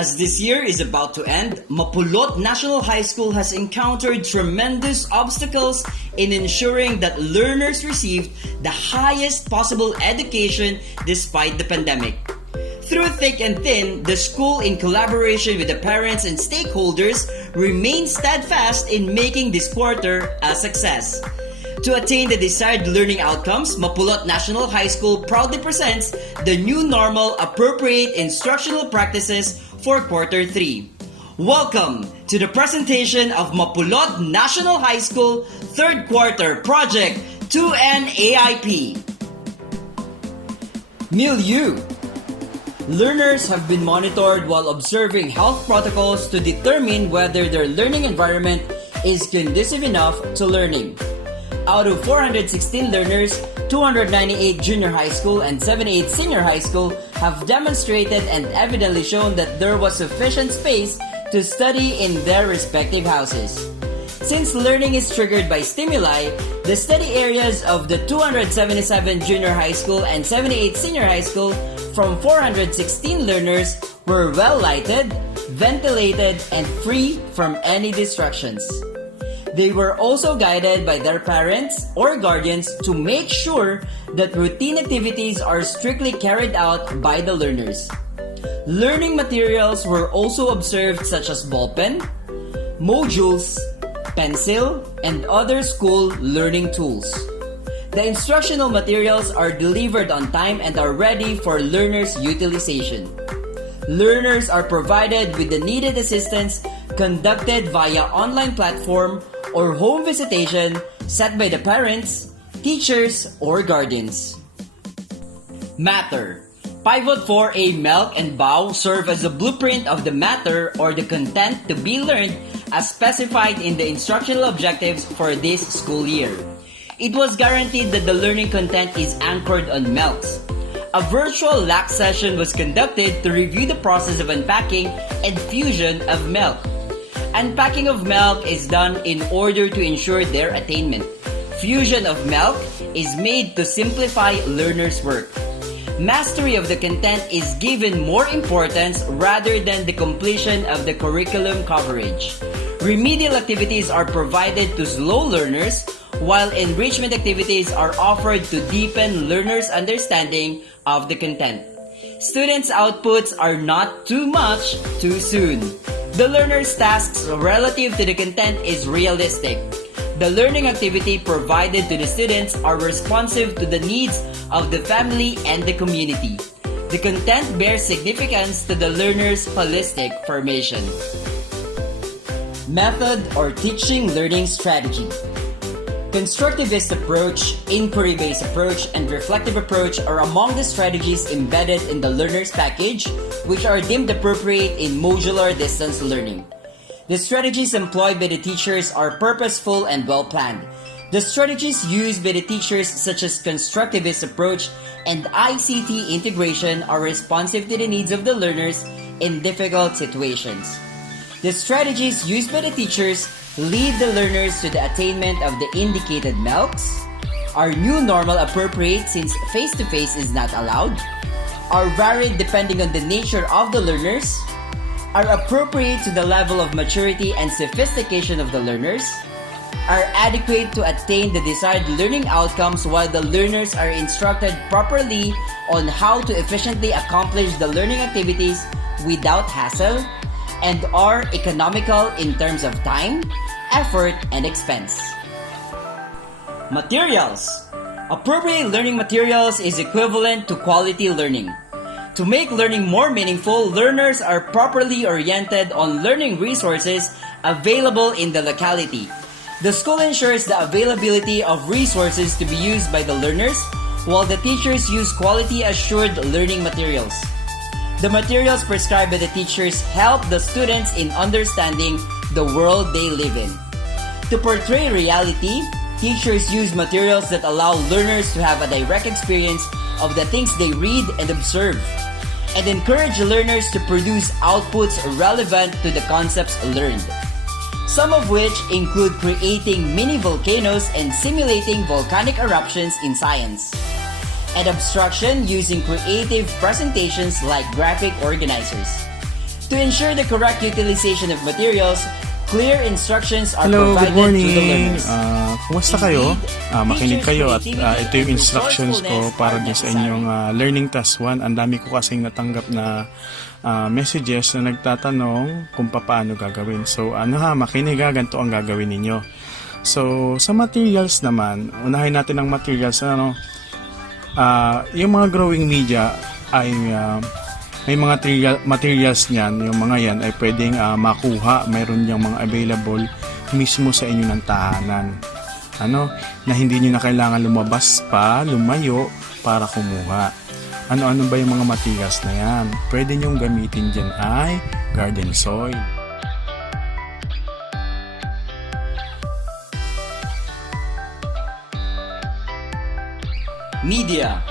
As this year is about to end, Mapulot National High School has encountered tremendous obstacles in ensuring that learners received the highest possible education despite the pandemic. Through thick and thin, the school, in collaboration with the parents and stakeholders, remains steadfast in making this quarter a success. To attain the desired learning outcomes, Mapulot National High School proudly presents the new normal appropriate instructional practices for Quarter 3. Welcome to the presentation of Mapulot National High School Third Quarter Project 2N-AIP. Milieu. Learners have been monitored while observing health protocols to determine whether their learning environment is conducive enough to learning. Out of 416 learners, 298 junior high school and 78 senior high school have demonstrated and evidently shown that there was sufficient space to study in their respective houses. Since learning is triggered by stimuli, the study areas of the 277 junior high school and 78 senior high school from 416 learners were well lighted, ventilated, and free from any distractions. They were also guided by their parents or guardians to make sure that routine activities are strictly carried out by the learners. Learning materials were also observed such as ballpen, modules, pencil, and other school learning tools. The instructional materials are delivered on time and are ready for learners' utilization. Learners are provided with the needed assistance conducted via online platform or home visitation set by the parents, teachers, or guardians. Matter. Pivot 4A Milk and Bow serve as a blueprint of the matter or the content to be learned as specified in the instructional objectives for this school year. It was guaranteed that the learning content is anchored on MELCs. A virtual LAC session was conducted to review the process of unpacking and fusion of milk. Unpacking of milk is done in order to ensure their attainment. Fusion of milk is made to simplify learners' work. Mastery of the content is given more importance rather than the completion of the curriculum coverage. Remedial activities are provided to slow learners, while enrichment activities are offered to deepen learners' understanding of the content. Students' outputs are not too much too soon. The learner's tasks relative to the content is realistic. The learning activity provided to the students are responsive to the needs of the family and the community. The content bears significance to the learner's holistic formation. Method or teaching learning strategy. Constructivist approach, inquiry-based approach, and reflective approach are among the strategies embedded in the learner's package, which are deemed appropriate in modular distance learning. The strategies employed by the teachers are purposeful and well-planned. The strategies used by the teachers, such as constructivist approach and ICT integration, are responsive to the needs of the learners in difficult situations. The strategies used by the teachers lead the learners to the attainment of the indicated MELCs, are new normal appropriate since face-to-face is not allowed, are varied depending on the nature of the learners, are appropriate to the level of maturity and sophistication of the learners, are adequate to attain the desired learning outcomes while the learners are instructed properly on how to efficiently accomplish the learning activities without hassle, and are economical in terms of time, effort, and expense. Materials. Appropriate learning materials is equivalent to quality learning. To make learning more meaningful, learners are properly oriented on learning resources available in the locality. The school ensures the availability of resources to be used by the learners, while the teachers use quality-assured learning materials. The materials prescribed by the teachers help the students in understanding the world they live in. To portray reality, teachers use materials that allow learners to have a direct experience of the things they read and observe, and encourage learners to produce outputs relevant to the concepts learned. Some of which include creating mini volcanoes and simulating volcanic eruptions in science, and abstraction using creative presentations like graphic organizers. To ensure the correct utilization of materials, clear instructions are provided to the learners. Kumusta kayo? Makinig kayo at ito yung instructions ko para din sa inyong learning task 1. Ang dami ko kasing natanggap na messages na nagtatanong kung paano gagawin. So makinig ganito ang gagawin ninyo. So sa materials naman, unahin natin ang materials. Yung mga growing media ay may mga materials niyan, yung mga yan ay pwedeng makuha, mayroon yung mga available mismo sa inyo ng tahanan. Na hindi nyo na kailangan lumabas pa, lumayo para kumuha. Ano-ano ba yung mga materials na yan? Pwede nyong gamitin dyan ay garden soil. Media.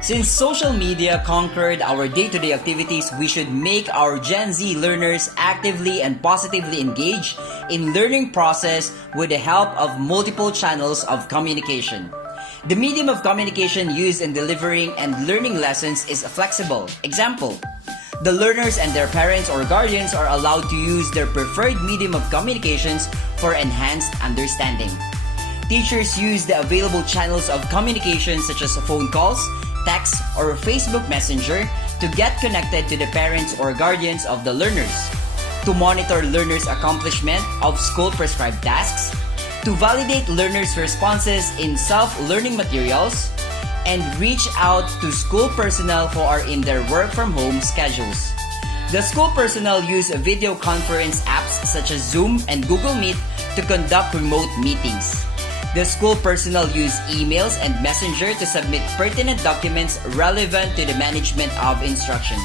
Since social media conquered our day-to-day activities, we should make our Gen Z learners actively and positively engage in learning process with the help of multiple channels of communication. The medium of communication used in delivering and learning lessons is flexible. Example, the learners and their parents or guardians are allowed to use their preferred medium of communications for enhanced understanding. Teachers use the available channels of communication such as phone calls, text, or Facebook Messenger to get connected to the parents or guardians of the learners, to monitor learners' accomplishment of school-prescribed tasks, to validate learners' responses in self-learning materials, and reach out to school personnel who are in their work-from-home schedules. The school personnel use video conference apps such as Zoom and Google Meet to conduct remote meetings. The school personnel use emails and messenger to submit pertinent documents relevant to the management of instructions.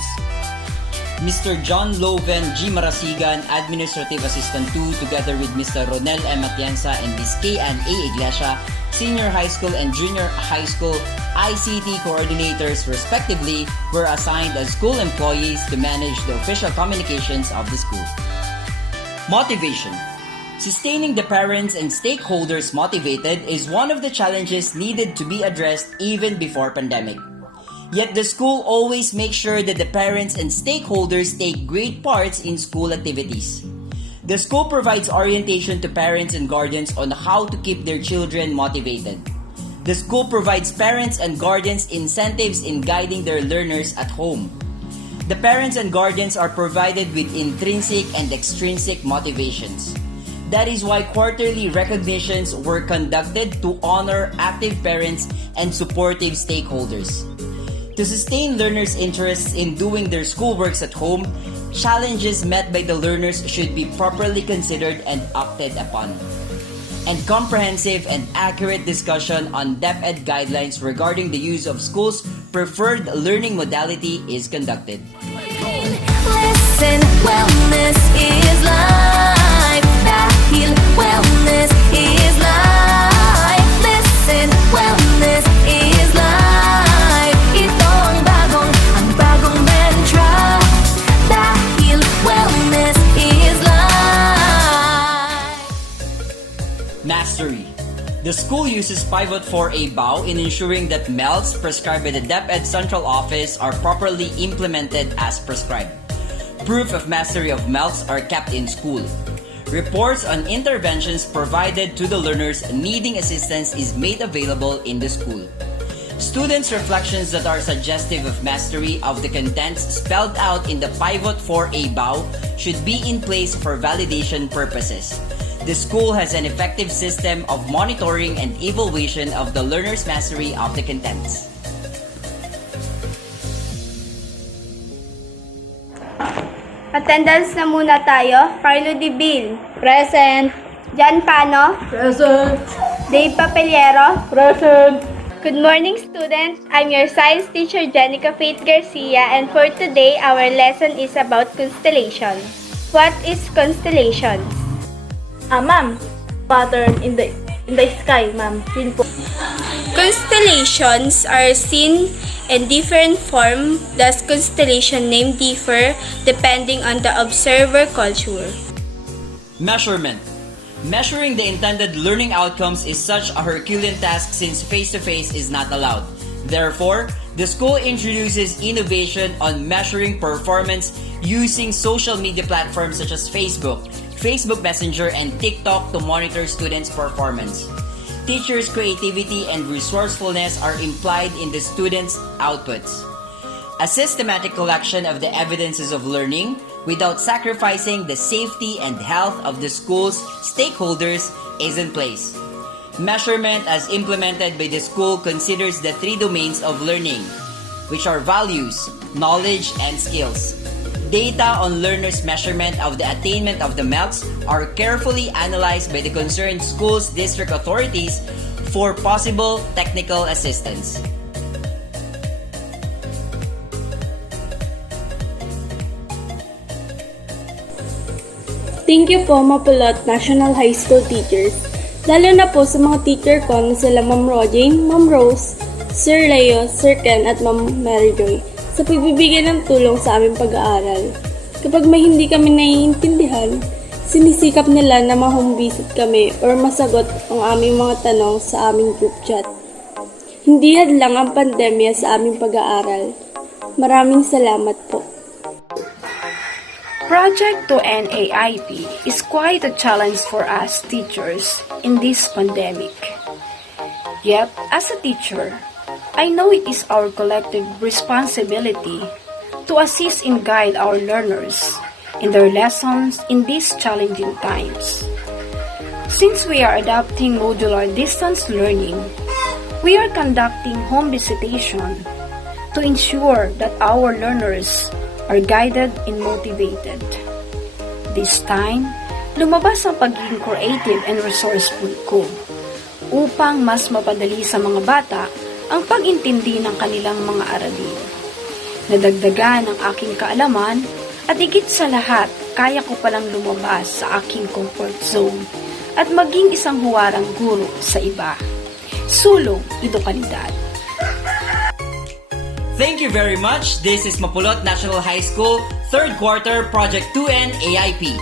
Mr. John Loven G. Marasigan, Administrative Assistant 2, together with Mr. Ronnel M. Atienza and Ms. K.N.A. Iglesia, Senior High School and Junior High School ICT Coordinators respectively, were assigned as school employees to manage the official communications of the school. Motivation. Sustaining the parents and stakeholders motivated is one of the challenges needed to be addressed even before pandemic. Yet the school always makes sure that the parents and stakeholders take great parts in school activities. The school provides orientation to parents and guardians on how to keep their children motivated. The school provides parents and guardians incentives in guiding their learners at home. The parents and guardians are provided with intrinsic and extrinsic motivations. That is why quarterly recognitions were conducted to honor active parents and supportive stakeholders. To sustain learners' interests in doing their schoolworks at home, challenges met by the learners should be properly considered and acted upon. And comprehensive and accurate discussion on DepEd guidelines regarding the use of schools' preferred learning modality is conducted. Listen, wellness is life. Wellness is life. Listen, wellness is life. Ito ang bagong mantra. Dahil wellness is life. Mastery. The school uses Pivot 4A BAU in ensuring that MELs prescribed by the DepEd Central Office are properly implemented as prescribed. Proof of mastery of MELs are kept in school. Reports on interventions provided to the learners needing assistance is made available in the school. Students' reflections that are suggestive of mastery of the contents spelled out in the Pivot 4A BAU should be in place for validation purposes. The school has an effective system of monitoring and evaluation of the learner's mastery of the contents. Attendance na muna tayo. Carlo D. Bill. Present. Jan Pano. Present. Dave Papeliero. Present. Good morning, students. I'm your science teacher, Jenica Faith Garcia, and for today, our lesson is about constellations. What is constellations? Ma'am. Pattern in the sky, ma'am. Yun po. Constellations are seen in different form, thus constellation name differ depending on the observer culture. Measurement. Measuring the intended learning outcomes is such a Herculean task since face-to-face is not allowed. Therefore, the school introduces innovation on measuring performance using social media platforms such as Facebook, Facebook Messenger, and TikTok to monitor students' performance. Teachers' creativity and resourcefulness are implied in the students' outputs. A systematic collection of the evidences of learning without sacrificing the safety and health of the school's stakeholders is in place. Measurement as implemented by the school considers the three domains of learning, which are values, knowledge, and skills. Data on learners' measurement of the attainment of the MELCs are carefully analyzed by the concerned school's district authorities for possible technical assistance. Thank you po, MAPULOT National High School teachers. Lalo na po sa mga teacher ko na sila Ma'am Rojane, Ma'am Rose, Sir Leo, Sir Ken at Ma'am Mary Joy sa pagbibigay ng tulong sa aming pag-aaral. Kapag may hindi kami naiintindihan, sinisikap nila na ma-home visit kami or masagot ang aming mga tanong sa aming group chat. Hindi hadlang ang pandemya sa aming pag-aaral. Maraming salamat po. Project 2N-AIP is quite a challenge for us teachers in this pandemic. Yet, as a teacher, I know it is our collective responsibility to assist and guide our learners in their lessons in these challenging times. Since we are adopting modular distance learning, we are conducting home visitation to ensure that our learners are guided and motivated. This time, lumabas ang pagiging creative and resourceful ko upang mas mapadali sa mga bata ang pag-intindi ng kanilang mga aralin. Nadagdagan ang aking kaalaman at higit sa lahat, kaya ko palang lumabas sa aking comfort zone at maging isang huwarang guro sa iba. Sulong edukalidad. Thank you very much. This is MAPULOT National High School, 3rd quarter, Project 2N-AIP.